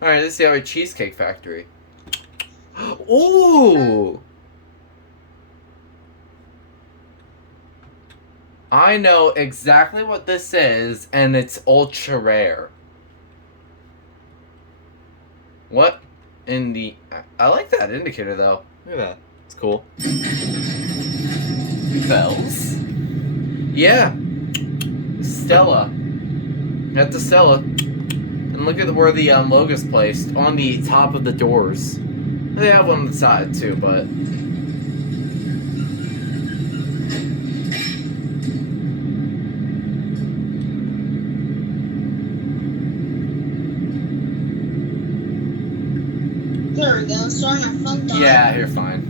Alright, this is the other Cheesecake Factory. Ooh! I know exactly what this is, and it's ultra rare. What in the... I like that indicator, though. Look at that. It's cool. Bells? Yeah. Stella. That's the Stella. And look at where the logo's placed. On the top of the doors. They have one on the side, too, but... There we go. Sorry, my phone died. Yeah, you're fine.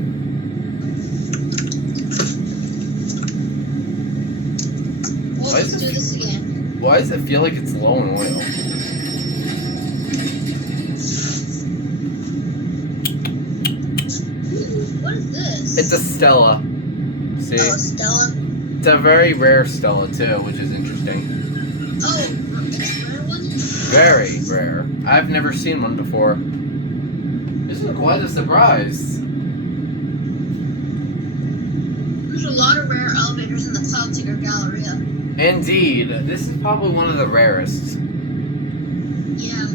Well, let's do this again. Why does it feel like it's low in oil? Ooh, what is this? It's a Stella. See? Oh, Stella. It's a very rare Stella, too, which is interesting. Oh, it's a rare one? Very rare. I've never seen one before. This is quite a surprise. There's a lot of rare elevators in the Cloudseeker Galleria. Indeed. This is probably one of the rarest. Yeah.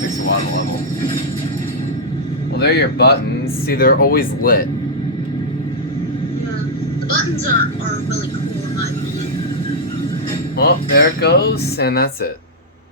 Takes a while to level. Well, there are your buttons. See, they're always lit. Yeah. The buttons are really cool in my opinion. Well, there it goes, and that's it.